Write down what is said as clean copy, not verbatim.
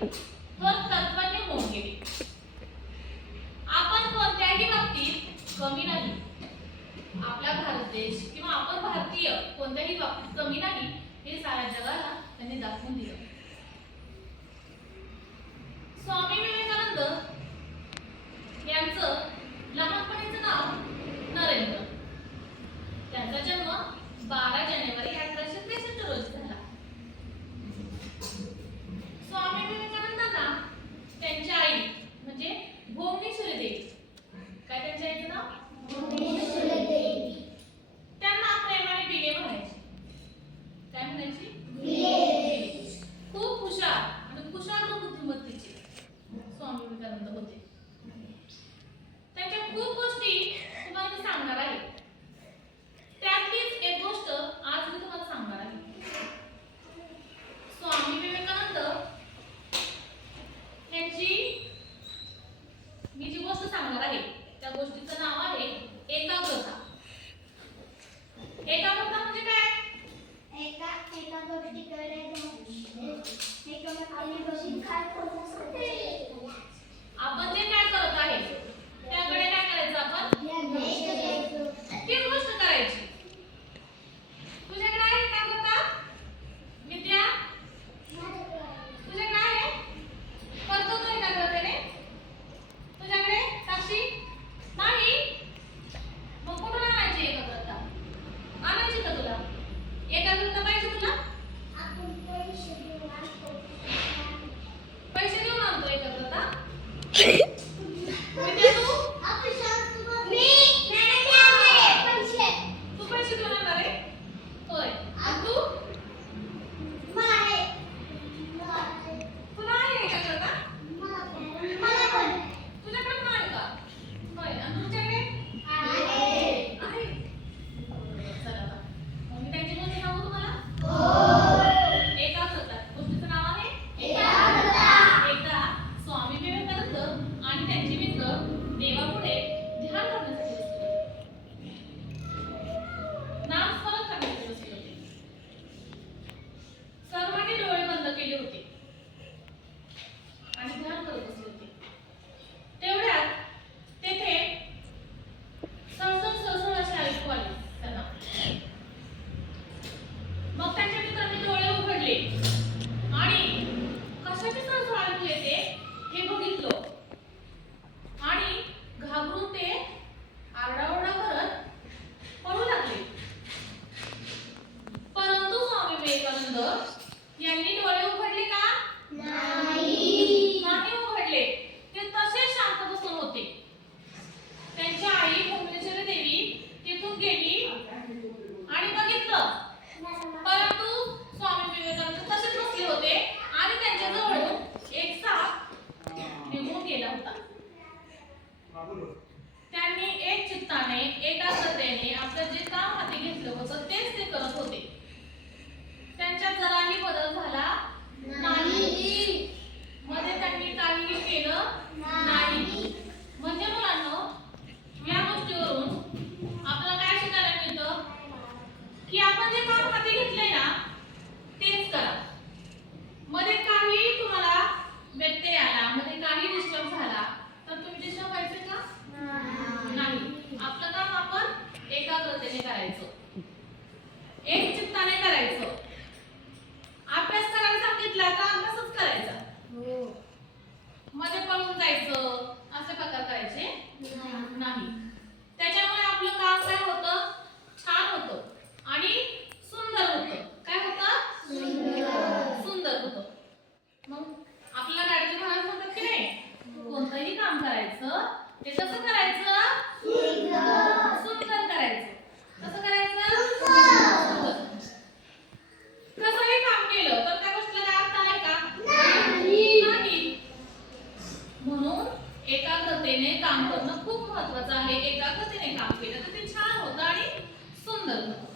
तो तत्वज्ञ होऊन गेले. आपण कोणत्याही बाबतीत कमी नाही. आपला भारत देश किंवा आपण भारतीय कोणत्याही बाबतीत कमी नाही हे साऱ्या जगाला त्यांनी दाखवून दिलं. स्वामी विवेकानंद यांचं लहानपणीचं नाव नरेंद्र. त्यांचा जन्म 12 जानेवारी 1863 रोजी झाला. स्वामी विवेकानंदांना त्यांच्या आई म्हणजे भुवनेश्वरी देवी, काय त्यांच्या आईचं नाव? भुवनेश्वरी देवी. त्यांना प्रेमाने बिले म्हणायची. काय म्हणायची? बिले. खूप हुशार आणि कुशाग्र बुद्धिमत्तेचे स्वामी विवेकानंद होते. त्यांच्या खूप गोष्टी तुम्हाला मी सांगणार आहे. त्यातलीच एक गोष्ट आज मी तुम्हाला सांगणार आहे. स्वामी विवेकानंद यांची मी जी गोष्ट सांगणार आहे त्या गोष्टीचं नाव आहे एकाग्रता. एकाग्रता म्हणजे काय? एका गोष्टीकडे एकमेकांनी बसून काय करतो. आपण जे काय करत आहे त्याकडे काय करायचं? आपण तीच गोष्ट करायची. तुझ्याकडे आहे एकाग्रता? विद्या तुझ्याकडे आहे? करतो तू एकाग्रतेने? तुझ्याकडे साक्षी नाही? मग कुठून आणायची एकाग्रता? आणायची का तुला? एकाग्रता पाहिजे तुला? पैसे देऊन आणतो एकाग्रता? विद्या तू पैसे देऊन आणणार आहे? होय. आणि तू? तुला आहे एकाग्रता? तुझ्याकडे पण आहे का? होय. आणि तुमच्याकडे? आहे. चला आता. मग मी त्यांची गोष्ट सांगू तुम्हाला? एकाग्रता. गोष्टीचं नाव आहे एकाग्रता. एकदा स्वामी विवेकानंद आणि त्यांचे मित्र देवापुढे ध्यान करण्यासाठी बसले होते. नामस्मरण करण्यासाठी बसले होते. सर्वांनी डोळे बंद केले होते आणि ध्यान करत बसले होते. तेवढ्यात तेथे सळसळ असे ऐकू आले त्यांना. मग त्यांच्या मित्रांनी डोळे उघडले आणि कशाची सळसळ ऐकू येते हे बघितलं आणि घाबरून ते आरडाओरडा करत पळू लागले. परंतु स्वामी विवेकानंद यांनी डोळे उघडले का? नाही उघडले. ते तसेच शांत बसून होते. त्यांची आई भुवनेश्वरी देवी तिथून गेली आणि बघितलं, परंतु स्वामी विवेकानंद तसेच बसले होते आणि त्यांच्या जवळून एक साप निघून गेला होता. त्यांनी एक चित्ताने एकाग्रतेने आपलं जे काम हाती घेतलं होतं तेच ते करत होते. त्यांच्यात जराही बदल झाला नाही. मध्ये त्यांनी काहीही केलं नाही. म्हणजे मुलांनो, या गोष्टीवरून आपल्याला काय शिकायला मिळतं की आपण जे काम हाती घेतलंय ना तेच करा. मध्ये काही तुम्हाला व्यत्यय आला, मध्ये काही डिस्टर्ब झाला तर तुम्ही डिस्टर्ब व्हायचे का? नाही. आपलं काम आपण एकाग्रतेने करायचं, एक चित्ताने करायचं. अभ्यास करायला सांगितला तर अभ्यासच करायचा. मध्ये पळून जायचं असे प्रकार करायचे नाही. त्याच्यामुळे आपलं काम काय होतं? छान होतं आणि सुंदर होतं. काय होतं? सुंदर होतं. मग आपल्याला गाडीचे महाराज म्हणतात की नाही, कोणतंही काम करायचं ते कसं करायचं? सुंदर करायचं. कसं करायचं? सुंदर. कसंही काम केलं तर त्या गोष्टीला काय अर्थ आहे का? नाही. म्हणून एकाग्रतेने काम करणं खूप महत्त्वाचं आहे. एकाग्रतेने काम केलं तर ते छान होतं आणि सुंदर होतं.